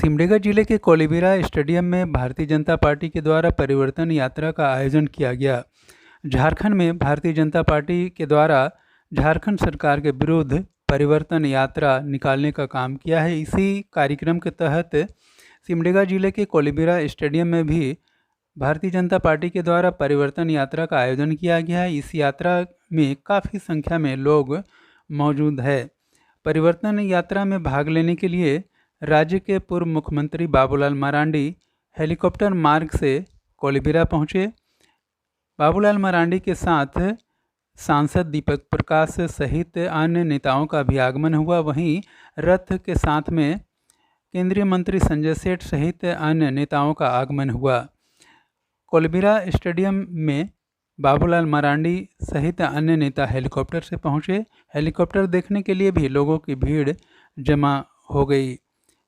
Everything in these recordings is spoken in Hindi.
सिमडेगा जिले के कोलिबिरा स्टेडियम में भारतीय जनता पार्टी के द्वारा परिवर्तन यात्रा का आयोजन किया गया। झारखंड में भारतीय जनता पार्टी के द्वारा झारखंड सरकार के विरुद्ध परिवर्तन यात्रा निकालने का काम किया है। इसी कार्यक्रम के तहत सिमडेगा जिले के कोलिबिरा स्टेडियम में भी भारतीय जनता पार्टी के द्वारा परिवर्तन यात्रा का आयोजन किया गया है। इस यात्रा में काफ़ी संख्या में लोग मौजूद है। परिवर्तन यात्रा में भाग लेने के लिए राज्य के पूर्व मुख्यमंत्री बाबूलाल मरांडी हेलीकॉप्टर मार्ग से कोलिबिरा पहुँचे। बाबूलाल मरांडी के साथ सांसद दीपक प्रकाश सहित अन्य नेताओं का भी आगमन हुआ। वहीं रथ के साथ में केंद्रीय मंत्री संजय सेठ सहित अन्य नेताओं का आगमन हुआ। कोलिबिरा स्टेडियम में बाबूलाल मरांडी सहित अन्य नेता हेलीकॉप्टर से पहुंचे। हेलीकॉप्टर देखने के लिए भी लोगों की भीड़ जमा हो गई।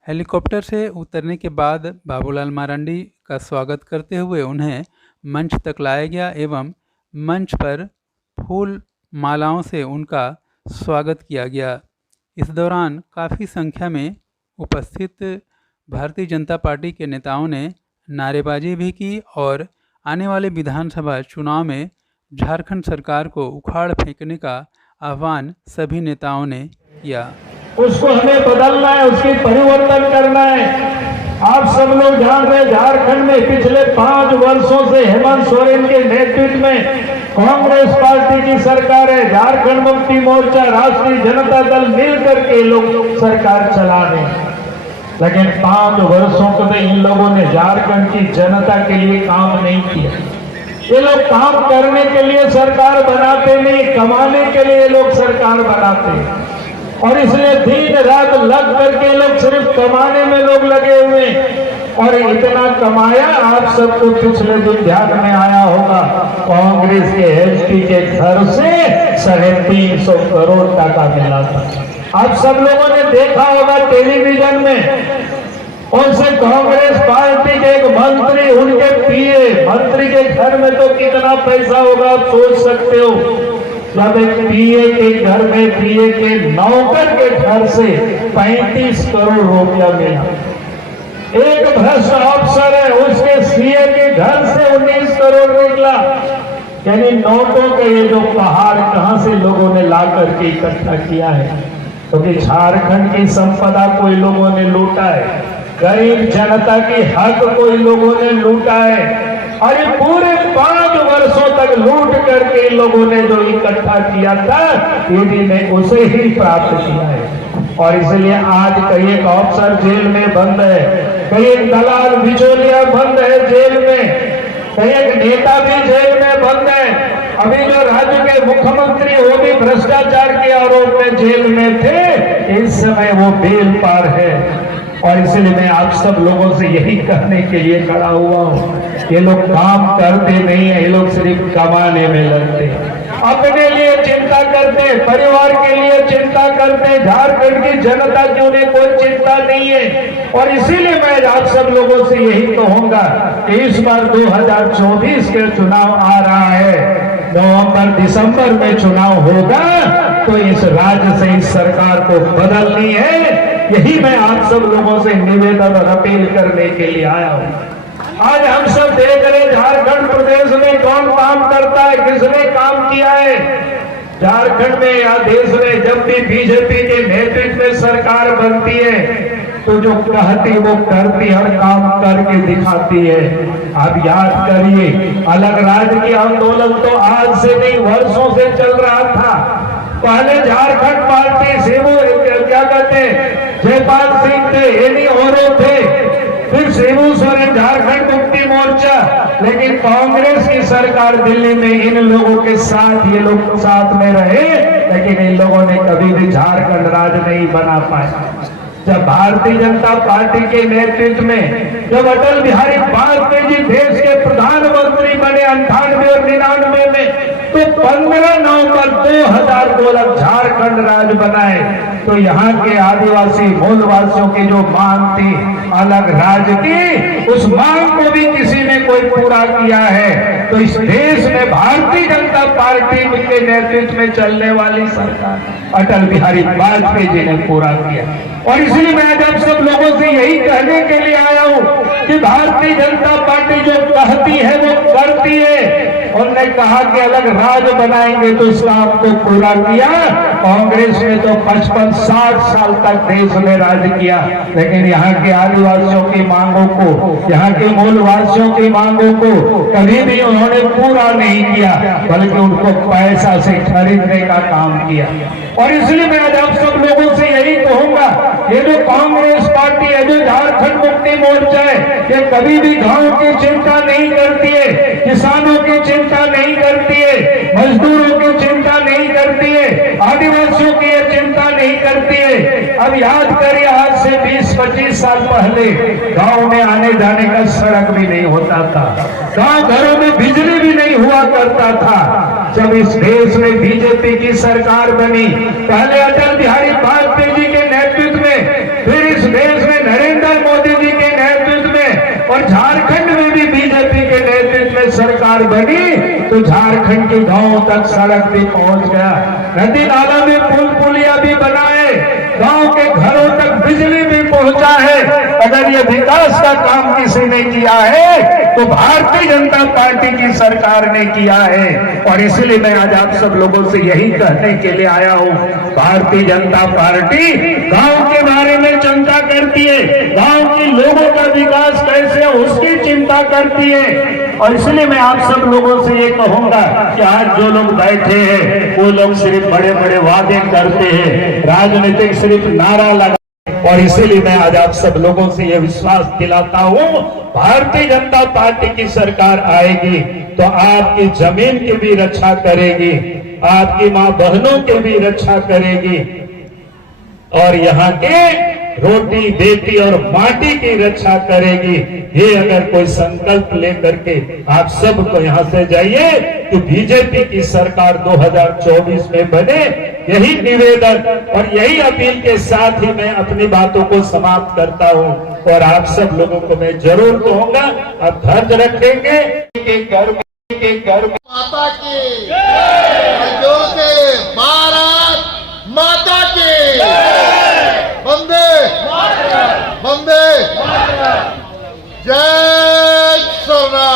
हेलीकॉप्टर से उतरने के बाद बाबूलाल मरांडी का स्वागत करते हुए उन्हें मंच तक लाया गया एवं मंच पर फूल मालाओं से उनका स्वागत किया गया। इस दौरान काफ़ी संख्या में उपस्थित भारतीय जनता पार्टी के नेताओं ने नारेबाजी भी की और आने वाले विधानसभा चुनाव में झारखंड सरकार को उखाड़ फेंकने का आह्वान सभी नेताओं ने किया। उसको हमें बदलना है, उसकी परिवर्तन करना है। आप सब लोग जान रहे झारखंड में पिछले 5 वर्षों से हेमंत सोरेन के नेतृत्व में कांग्रेस पार्टी की सरकार है। झारखंड मुक्ति मोर्चा, राष्ट्रीय जनता दल मिलकर के लोग सरकार चला रहे हैं। लेकिन 5 वर्षों में इन लोगों ने झारखंड की जनता के लिए काम नहीं किया। ये लोग काम करने के लिए सरकार बनाते नहीं, कमाने के लिए लोग सरकार बनाते हैं। और इसलिए दिन रात लग करके लोग सिर्फ कमाने में लोग लगे हुए और इतना कमाया। आप सबको पिछले दिन ध्यान में आया होगा, कांग्रेस के एचपी के घर से 350 करोड़ टका मिला था। आप सब लोगों ने देखा होगा टेलीविजन में। उनसे कांग्रेस पार्टी के एक मंत्री, उनके पीए मंत्री के घर में तो कितना पैसा होगा आप सोच सकते हो। जब एक पीए के घर में, पीए के नौकर के घर से 35 करोड़ रुपया मिला। एक भ्रष्ट अफसर है, उसके सीए के घर से 19 करोड़ निकला। यानी नोटों का ये जो पहाड़ कहां से लोगों ने ला करके इकट्ठा किया है, क्योंकि झारखंड की संपदा कोई लोगों ने लूटा है, गरीब जनता की हक कोई लोगों ने लूटा है। और ये पूरे 5 वर्षों तक लूट करके लोगों ने जो इकट्ठा किया था, ईडी ने उसे ही प्राप्त किया है। और इसलिए आज कई एक अफसर जेल में बंद है, कई एक दलाल बिचौलिया बंद है जेल में, कई एक नेता भी जेल में बंद है। अभी जो राज्य के मुख्यमंत्री वो भी भ्रष्टाचार के आरोप में जेल में थे, इस समय वो बेल पार है। और इसलिए मैं आप सब लोगों से यही कहने के लिए खड़ा हुआ हूँ, ये लोग काम करते नहीं है, ये लोग सिर्फ कमाने में लगते, अपने लिए चिंता करते, परिवार के लिए चिंता करते। झारखंड की जनता की उन्हें कोई चिंता नहीं है। और इसीलिए मैं आप सब लोगों से यही कहूंगा कि इस बार 2024 के चुनाव आ रहा है, नवंबर दिसंबर में चुनाव होगा, तो इस राज्य से इस सरकार को बदलनी है। यही मैं आप सब लोगों से निवेदन और अपील करने के लिए आया हूं। आज हम सब देख रहे झारखंड प्रदेश में कौन काम करता है, किसने काम किया है। झारखंड में या देश में जब भी बीजेपी के नेतृत्व में सरकार बनती है, तो जो कहती वो करती, हर काम करके दिखाती है। आप याद करिए, अलग राज्य की आंदोलन तो आज से नहीं वर्षों से चल रहा था। पहले झारखंड पार्टी शिबू क्या कहते जयपाल सिंह थे, एनी औरों थे, फिर शिबू सोरेन झारखंड मुक्ति मोर्चा। लेकिन कांग्रेस की सरकार दिल्ली में इन लोगों के साथ, ये लोग साथ में रहे, लेकिन इन लोगों ने कभी भी झारखंड राज्य नहीं बना पाया। जब भारतीय जनता पार्टी के नेतृत्व में जब अटल बिहारी वाजपेयी जी देश के प्रधानमंत्री बने 98 और 99 में, तो 15 नवंबर 2002 झारखंड झारखंड राज्य बनाए तो यहाँ के आदिवासी मूलवासियों की जो मांग थी अलग राज्य की, उस मांग को भी किसी ने कोई पूरा किया है तो इस देश में भारतीय जनता पार्टी के नेतृत्व में चलने वाली सरकार अटल बिहारी वाजपेयी जी ने पूरा किया। और इसलिए मैं आज आप सब लोगों से यही कहने के लिए आया हूँ कि भारतीय जनता पार्टी जो कहती है वो करती है। उन्होंने कहा कि अलग राज्य बनाएंगे तो इस काम को पूरा किया। कांग्रेस ने तो 55-60 साल तक देश में राज किया, लेकिन यहाँ के आदिवासियों की मांगों को, यहाँ के मूलवासियों की मांगों को कभी भी उन्होंने पूरा नहीं किया, बल्कि उनको पैसा से खरीदने का काम किया। और इसलिए मैं आज आप सब लोगों से यही कहूंगा, ये जो कांग्रेस पार्टी है, जो झारखंड मुक्ति मोर्चा है, ये कभी भी गांव की चिंता नहीं करती है, किसानों की चिंता नहीं करती है, मजदूरों की चिंता नहीं करती है, आदिवासियों की ये चिंता नहीं करती है। अब याद करिए, आज से 20-25 साल पहले गांव में आने जाने का सड़क भी नहीं होता था, गांव घरों में बिजली भी नहीं हुआ करता था। जब इस देश में बीजेपी की सरकार बनी, पहले अटल बिहारी वाजपेयी जी के नेतृत्व में, फिर इस देश में नरेंद्र मोदी जी के नेतृत्व में और झारखंड में भी बीजेपी के नेतृत्व में सरकार बनी, तो झारखंड के गांव तक सड़क भी पहुंच गया, नदी नाला में पुल पुलिया भी बनाए, गांव के घरों तक बिजली भी पहुंचा है। अगर ये विकास का काम किसी ने किया है तो भारतीय जनता पार्टी की सरकार ने किया है। और इसलिए मैं आज आप सब लोगों से यही कहने के लिए आया हूं, भारतीय जनता पार्टी गांव के बारे में चिंता करती है, गांव के लोगों का विकास कैसे उसकी चिंता करती है। और इसलिए मैं आप सब लोगों से ये कहूंगा कि आज जो लोग बैठे हैं वो लोग सिर्फ बड़े बड़े वादे करते हैं, राजनीतिक सिर्फ नारा लगा। और इसीलिए मैं आज आप सब लोगों से यह विश्वास दिलाता हूं, भारतीय जनता पार्टी की सरकार आएगी तो आपकी जमीन की भी रक्षा करेगी, आपकी मां बहनों की भी रक्षा करेगी, और यहाँ के रोटी बेटी और माटी की रक्षा करेगी। ये अगर कोई संकल्प लेकर के आप सब तो यहाँ से जाइए कि बीजेपी की सरकार 2024 में बने, यही निवेदन और यही अपील के साथ ही मैं अपनी बातों को समाप्त करता हूँ। और आप सब लोगों को मैं जरूर कहूंगा, आप धैर्य रखेंगे के घर माता की जोर से भारत माता की वंदे वंदे जय सोना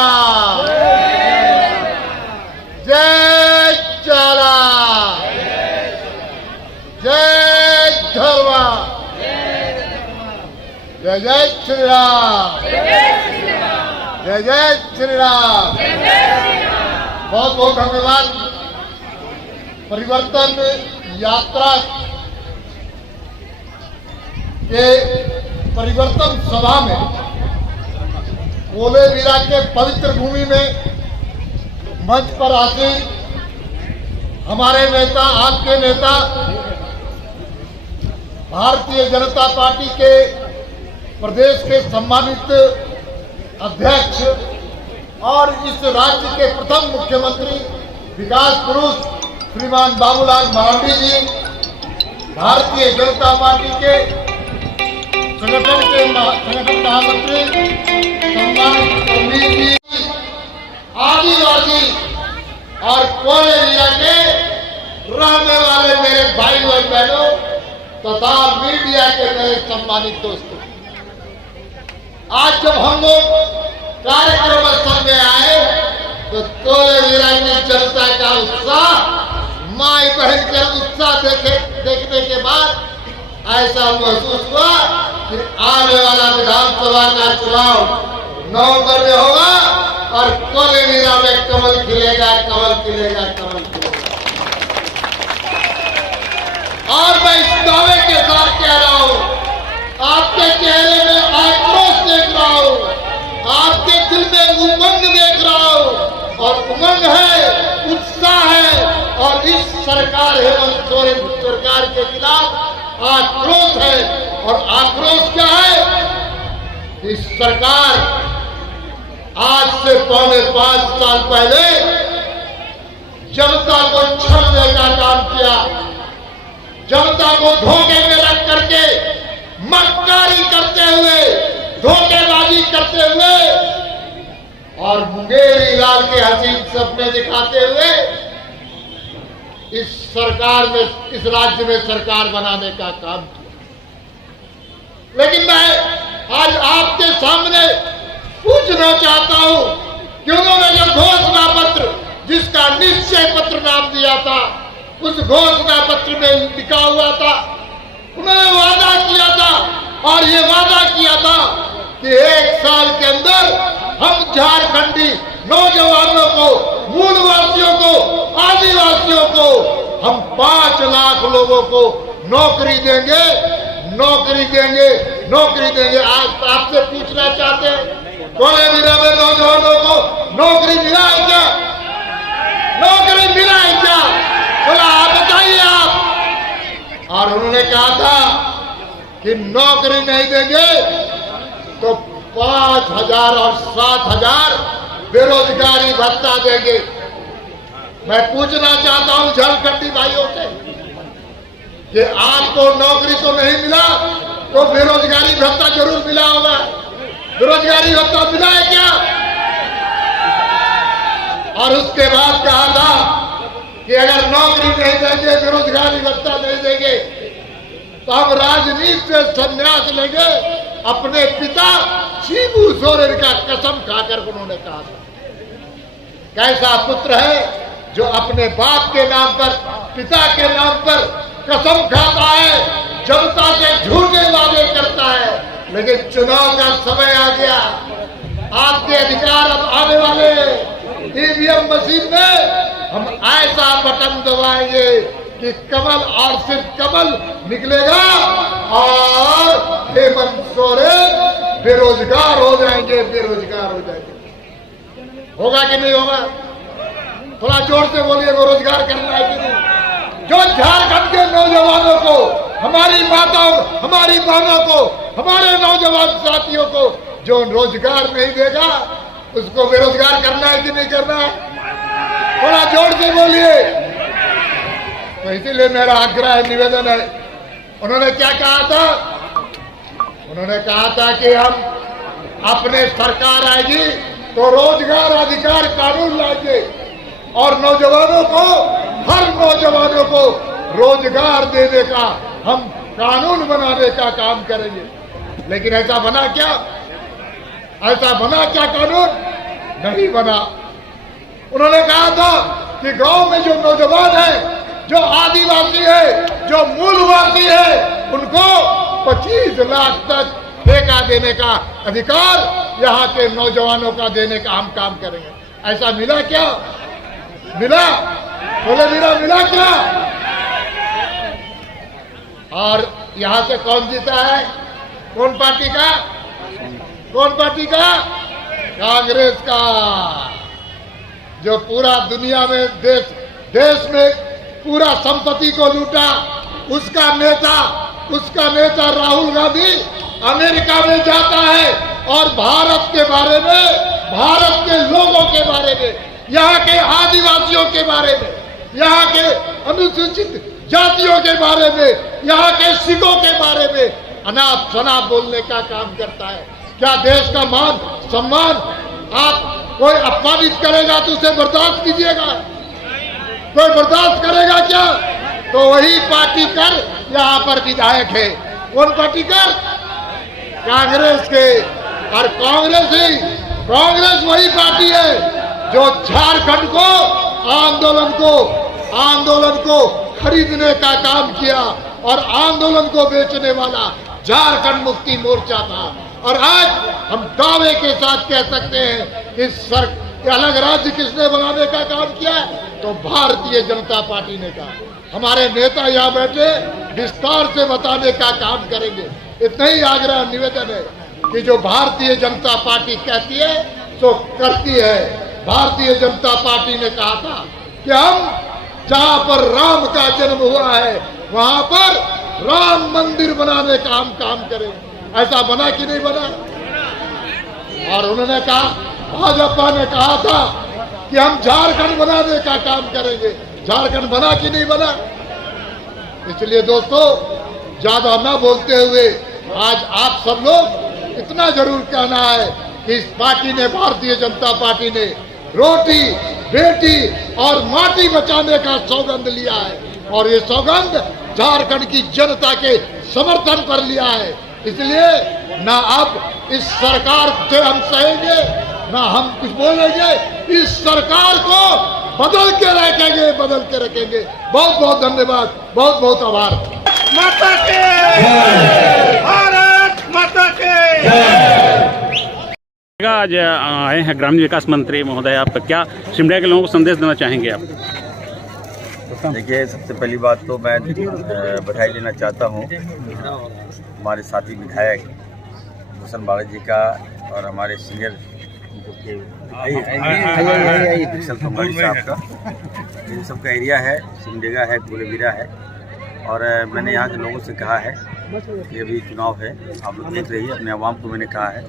जय चारा जय धर्मा जय जय श्री राम जय जय श्री राम। बहुत बहुत धन्यवाद। परिवर्तन यात्रा के परिवर्तन सभा में कोलेबिरा के पवित्र भूमि में मंच पर आसीन हमारे नेता, आपके नेता, भारतीय जनता पार्टी के प्रदेश के सम्मानित अध्यक्ष और इस राज्य के प्रथम मुख्यमंत्री विकास पुरुष श्रीमान बाबूलाल मरांडी जी, भारतीय जनता पार्टी के संगठन महामंत्री सम्मानित अमीर जी, आदिवासी और कोलेबिरा के रहने वाले मेरे भाई और बहनों तथा मीडिया के मेरे सम्मानित दोस्तों, आज जब हम लोग कार्यक्रम स्थल में आए तो कोलेबिरा की जनता का उत्साह, माई बहन का उत्साह देखने के बाद ऐसा महसूस हुआ कि आने वाला विधानसभा का चुनाव नवंबर में होगा और कोलेबिरा में कमल खिलेगा, कमल खिलेगा, कमल खिलेगा। और मैं इस दावे के साथ कह रहा हूं, आपके चेहरे में आक्रोश देख रहा हूं, आपके दिल में उमंग देख रहा हूं, और उमंग है, उत्साह है, और इस सरकार हेमंत सोरेन सरकार के खिलाफ आक्रोश है। और आक्रोश क्या है? इस सरकार आज से 4.5 साल पहले जनता को छलने का काम किया, को धोखे में रख करके मक्कारी करते हुए, धोखेबाजी करते हुए और मुंगेरी लाल के हसीन सपने दिखाते हुए इस सरकार में, इस राज्य में सरकार बनाने का काम किया। लेकिन मैं आज आपके सामने पूछना चाहता हूं कि उन्होंने जो घोषणा पत्र, जिसका निश्चय पत्र नाम दिया था, उस घोषणा पत्र में लिखा हुआ था, उन्होंने वादा किया था और ये वादा किया था कि 1 साल के अंदर हम झारखंडी नौजवानों को, मूलवासियों को, आदिवासियों को हम 5 लाख लोगों को नौकरी देंगे, नौकरी देंगे, नौकरी देंगे। आज आपसे पूछना चाहते हैं, कोले जिले में नौजवानों को नौकरी मिला है क्या? नौकरी मिला है क्या? बोला आप बताइए आप। और उन्होंने कहा था कि नौकरी नहीं देंगे तो 5,000 और 7,000 बेरोजगारी भत्ता देंगे। मैं पूछना चाहता हूं झारखंडी भाइयों से कि आपको नौकरी तो नहीं मिला तो बेरोजगारी भत्ता जरूर मिला होगा। बेरोजगारी भत्ता मिला है क्या? और उसके बाद कहा था कि अगर नौकरी नहीं देंगे, बेरोजगारी भत्ता नहीं देंगे तो हम राजनीति से संन्यास लेंगे। अपने पिता शिबू सोरेन का कसम खाकर उन्होंने कहा था। कैसा पुत्र है जो अपने बाप के नाम पर, पिता के नाम पर कसम खाता है, जनता से झूठे वादे करता है, लेकिन चुनाव का समय आ गया, आपके अधिकार अब आने वाले। ईवीएम मशीन में हम ऐसा बटन दबाएंगे कि कमल और सिर्फ कमल निकलेगा और हेमंत सोरेन बेरोजगार हो जाएंगे, बेरोजगार हो जाएंगे। होगा कि नहीं होगा? थोड़ा जोर से बोलिए, बेरोजगार करना है कि नहीं? जो झारखंड के नौजवानों को, हमारी माताओं, हमारी बहनों को, हमारे नौजवान साथियों को जो रोजगार नहीं देगा, उसको बेरोजगार करना है कि नहीं करना है? थोड़ा जोर से बोलिए। तो इसीलिए मेरा आग्रह है, निवेदन है। उन्होंने क्या कहा था? उन्होंने कहा था कि हम अपने सरकार आएगी तो रोजगार अधिकार कानून लाएंगे और नौजवानों को, हर नौजवानों को रोजगार देने का हम कानून बनाने का काम करेंगे। लेकिन ऐसा बना क्या? ऐसा बना क्या कानून? नहीं बना। उन्होंने कहा था कि गांव में जो नौजवान है, जो आदिवासी है, जो मूलवासी है, उनको 25 लाख तक ठेका देने का अधिकार यहाँ के नौजवानों का देने का हम काम करेंगे। ऐसा मिला क्या? मिला? बोले मिला क्या? और यहाँ से कौन जीता है? कौन पार्टी का? कौन पार्टी का? कांग्रेस का। जो पूरा दुनिया में, देश में पूरा संपत्ति को लूटा, उसका नेता राहुल गांधी अमेरिका में जाता है और भारत के बारे में, भारत के लोगों के बारे में, यहाँ के आदिवासियों के बारे में, यहाँ के अनुसूचित जातियों के बारे में, यहाँ के सिखों के बारे में अनाप शनाप बोलने का काम करता है। क्या देश का मान सम्मान आप कोई अपमानित करेगा तो उसे बर्दाश्त कीजिएगा? कोई बर्दाश्त करेगा क्या? तो वही पार्टी कर यहाँ पर विधायक है। कौन पार्टी कर? कांग्रेस के। और कांग्रेस वही पार्टी है जो झारखंड को, आंदोलन को खरीदने का काम किया और आंदोलन को बेचने वाला झारखंड मुक्ति मोर्चा था। और आज हम दावे के साथ कह सकते हैं कि अलग राज्य किसने बनाने का काम किया है? तो भारतीय जनता पार्टी ने कहा। हमारे नेता यहाँ बैठे विस्तार से बताने का काम करेंगे। इतना ही आग्रह निवेदन है कि जो भारतीय जनता पार्टी कहती है तो करती है। भारतीय जनता पार्टी ने कहा था कि हम जहाँ पर राम का जन्म हुआ है वहां पर राम मंदिर बनाने का हम काम करेंगे। ऐसा बना कि नहीं बना? और उन्होंने कहा, भाजपा ने कहा था कि हम झारखंड बनाने का काम करेंगे। झारखंड बना कि नहीं बना? इसलिए दोस्तों, ज्यादा ना बोलते हुए आज आप सब लोग इतना जरूर कहना है कि इस पार्टी ने, भारतीय जनता पार्टी ने रोटी, बेटी और माटी बचाने का सौगंध लिया है और ये सौगंध झारखंड की जनता के समर्थन पर लिया है। इसलिए ना अब इस सरकार से हम सहेंगे, ना हम कुछ बोलेंगे, इस सरकार को बदल के रखेंगे, बदल के रखेंगे। बहुत बहुत धन्यवाद, बहुत बहुत आभार। माता के भारत माता के। आज आए हैं ग्रामीण विकास मंत्री महोदय, आप क्या सिमडेगा के लोगों को संदेश देना चाहेंगे आप? देखिए, सबसे पहली बात तो मैं बधाई देना चाहता हूँ हमारे साथी विधायक भूषण बाला जी का और हमारे सीनियर विक्सल कुमारी साहब का। इन सब का एरिया है, सिमडेगा है, कोलेबिरा है। और मैंने यहाँ के लोगों से कहा है कि अभी चुनाव है, आप लोग देख रही है, अपने आवाम को मैंने कहा है,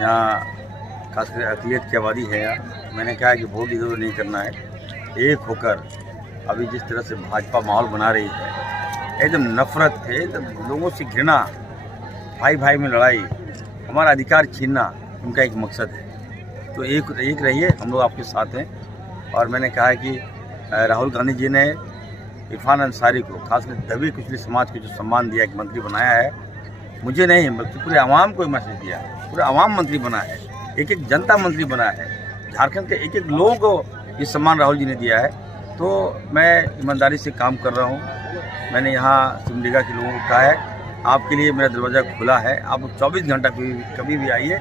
यहाँ खासकर अक़लियत की आबादी है यहाँ, मैंने कहा है कि वोट इधर नहीं करना है, एक होकर अभी जिस तरह से भाजपा माहौल बना रही है, एकदम नफरत है, एकदम लोगों से घृणा, भाई भाई में लड़ाई, हमारा अधिकार छीनना उनका एक मकसद है। तो एक रहिए, हम लोग आपके साथ हैं। और मैंने कहा है कि राहुल गांधी जी ने इरफान अंसारी को, खासकर दबी कुचली समाज को जो सम्मान दिया, एक मंत्री बनाया है, मुझे नहीं बल्कि पूरे आवाम को मैसेज दिया, पूरे आवाम मंत्री बना है, एक एक जनता मंत्री बना है, झारखंड के एक एक लोगों को ये सम्मान राहुल जी ने दिया है। तो मैं ईमानदारी से काम कर रहा हूँ। मैंने यहाँ सिमडेगा के लोगों को कहा है, आपके लिए मेरा दरवाज़ा खुला है, आप 24 घंटा कभी भी आइए,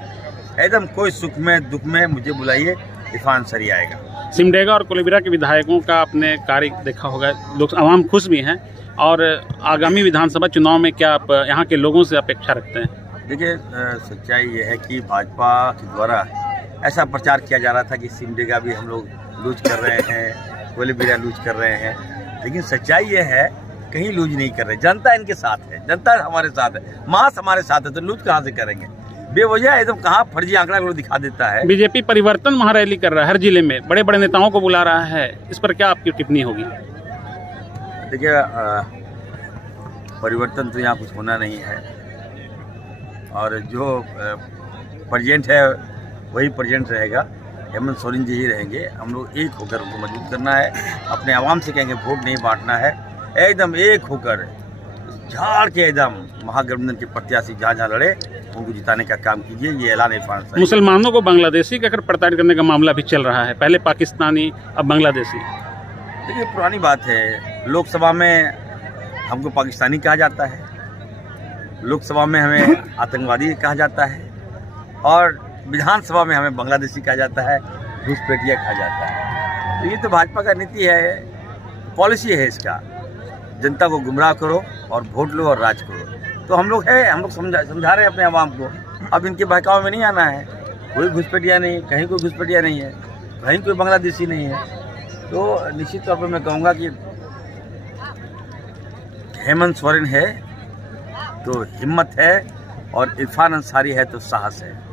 एकदम कोई सुख में दुख में मुझे बुलाइए, इरफान अंसारी आएगा। सिमडेगा और कोलेबिरा के विधायकों का आपने कार्य देखा होगा, लोग आवाम खुश भी हैं, और आगामी विधानसभा चुनाव में क्या आप यहाँ के लोगों से अपेक्षा रखते हैं? देखिए, सच्चाई ये है कि भाजपा के द्वारा ऐसा प्रचार किया जा रहा था कि सिमडेगा भी हम लोग लूज कर रहे हैं, कोलेबिरा लूज कर रहे हैं, लेकिन सच्चाई ये है कहीं लूज नहीं कर रहे। जनता इनके साथ है, जनता हमारे साथ है, मास हमारे साथ है, तो लूज कहाँ से करेंगे? बेवजह एकदम कहाँ फर्जी आंकड़ा लोग दिखा देता है। बीजेपी परिवर्तन महारैली कर रहा है, हर जिले में बड़े बड़े नेताओं को बुला रहा है, इस पर क्या आपकी टिप्पणी होगी? देखिए, परिवर्तन तो यहाँ कुछ होना नहीं है, और जो प्रेजेंट है वही प्रेजेंट रहेगा। हेमंत सोरेन जी ही रहेंगे। हम लोग एक होकर उनको मजबूत करना है, अपने आवाम से कहेंगे वोट नहीं बांटना है, एकदम एक होकर झाड़ के एकदम महागठबंधन के प्रत्याशी जहाँ जहाँ लड़े उनको जिताने का काम कीजिए, ये ऐलान इरफान अंसारी। मुसलमानों को बांग्लादेशी कहकर प्रताड़ित करने का मामला भी चल रहा है, पहले पाकिस्तानी अब बांग्लादेशी। देखिए, पुरानी बात है, लोकसभा में हमको पाकिस्तानी कहा जाता है, लोकसभा में हमें आतंकवादी कहा जाता है, और विधानसभा में हमें बांग्लादेशी कहा जाता है, घुसपैठिया कहा जाता है। तो ये तो भाजपा का नीति है, पॉलिसी है इसका, जनता को गुमराह करो और वोट लो और राज करो। तो हम लोग समझा रहे हैं अपने आवाम को, अब इनके बहकाव में नहीं आना है। कोई घुसपैठिया नहीं, कहीं कोई घुसपैठिया नहीं है, कहीं कोई बांग्लादेशी नहीं है। तो निश्चित तौर पर मैं कहूँगा कि हेमंत सोरेन है तो हिम्मत है, और इरफान अंसारी है तो साहस है।